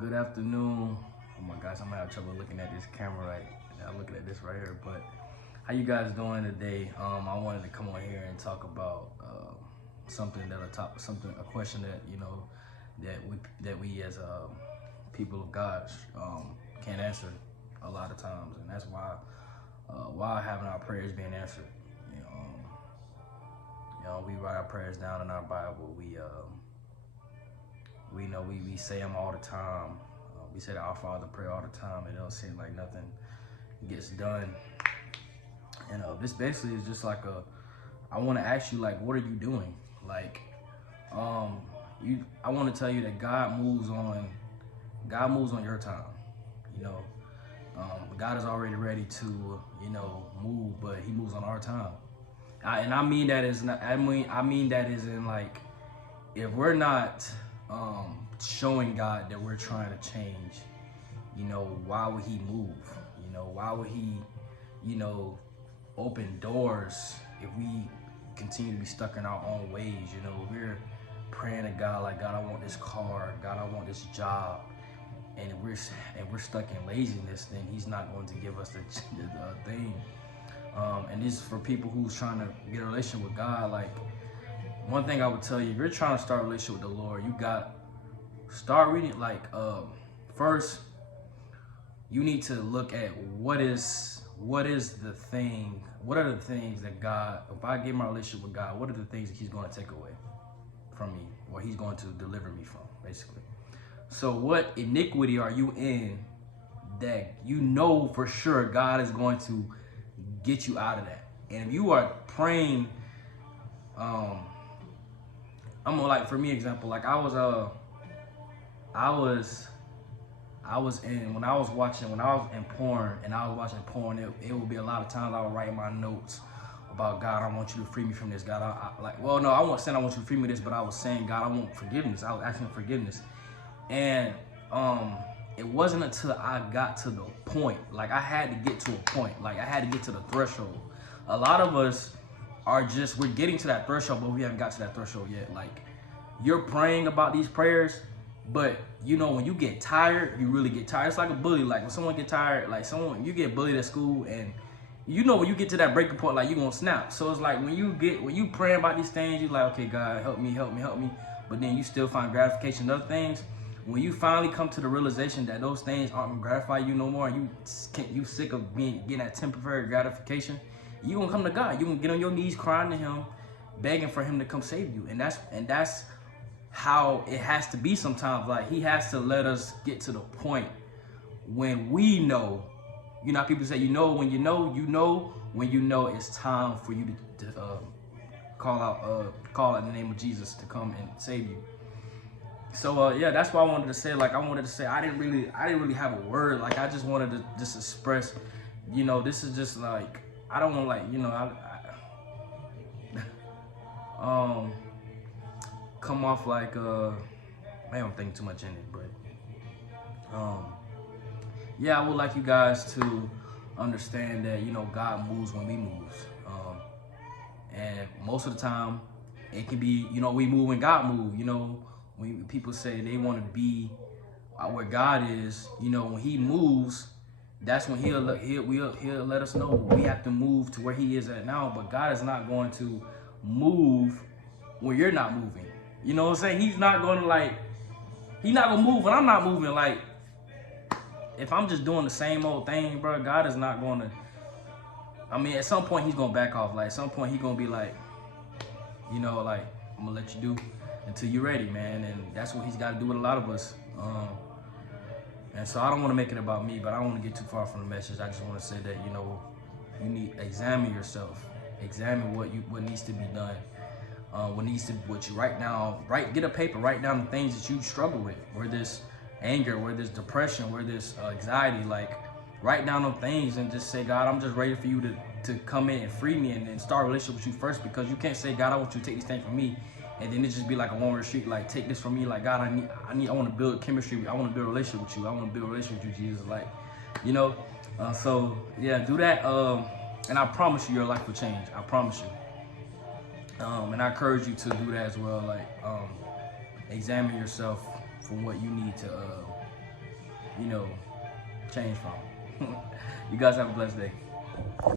Good afternoon. Oh my gosh, I'm gonna have trouble looking at this camera right now, looking at this right here. But how you guys doing today? I wanted to come on here and talk about a question that we as people of God can't answer a lot of times, and that's why haven't our prayers being answered? We write our prayers down in our Bible. We say them all the time. We say the Our Father prayer all the time. It don't seem like nothing gets done. And this basically is just like I want to ask you, like, what are you doing? Like, I want to tell you that God moves on your time. God is already ready to, move, but He moves on our time. I mean that as in, like, if we're not showing God that we're trying to change, why would He move? Why would He, open doors if we continue to be stuck in our own ways? We're praying to God like, God, I want this car, God, I want this job, and we're stuck in laziness, then He's not going to give us the thing. And this is for people who's trying to get a relationship with God. Like, one thing I would tell you, if you're trying to start a relationship with the Lord, you got start reading. Like, first, you need to look at what are the things that God, if I get my relationship with God, what are the things that He's going to take away from me, or He's going to deliver me from, basically. So what iniquity are you in that for sure God is going to get you out of that? And if you are praying, I'm gonna, like, for me, example, like, when I was in porn and I was watching porn, it would be a lot of times I would write my notes about, God, I want you to free me from this. God, I wasn't saying I want you to free me from this, but I was saying, God, I want forgiveness. I was asking for forgiveness. And it wasn't until I got to the point, like, I had to get to a point, like, I had to get to the threshold. A lot of us we're getting to that threshold, but we haven't got to that threshold yet. Like, you're praying about these prayers, but when you get tired, you really get tired. It's like a bully. Like, when someone get tired, like, you get bullied at school, and when you get to that breaking point, like, you're gonna snap. So it's like when you praying about these things, you're like, okay, God, help me, but then you still find gratification in other things. When you finally come to the realization that those things aren't gonna gratify you no more, and you sick of getting that temporary gratification, you gonna come to God. You gonna get on your knees crying to Him, begging for Him to come save you. And that's how it has to be sometimes. Like, He has to let us get to the point when we know. How people say, when you know it's time for you to call out the name of Jesus to come and save you. So that's what I wanted to say. Like, I didn't really have a word. Like, I just wanted to just express, this is just like, I don't want, like, come off like maybe I'm thinking too much in it, but I would like you guys to understand that God moves when we move, and most of the time it can be we move when God moves. When people say they want to be where God is, when He moves, that's when He'll let us know we have to move to where He is at now. But God is not going to move when you're not moving. You know what I'm saying? He's not going to move when I'm not moving. Like, if I'm just doing the same old thing, bro, God is not going to. I mean, at some point He's going to back off. Like, at some point He's going to be like, like, I'm going to let you do until you're ready, man. And that's what He's got to do with a lot of us. And so I don't want to make it about me, but I don't want to get too far from the message. I just want to say that, you need to examine yourself. Examine what needs to be done. What you write down. Get a paper, write down the things that you struggle with, where there's anger, where there's depression, where there's anxiety. Like, write down those things and just say, God, I'm just ready for you to come in and free me and start a relationship with you first, because you can't say, God, I want you to take these things from me, and then it just be like a one-word street, like, take this from me. Like, God, I want to build chemistry. I want to build a relationship with you. I want to build a relationship with you, Jesus. Like, so yeah, do that. And I promise you, your life will change. I promise you. And I encourage you to do that as well. Like, examine yourself for what you need to change from. You guys have a blessed day.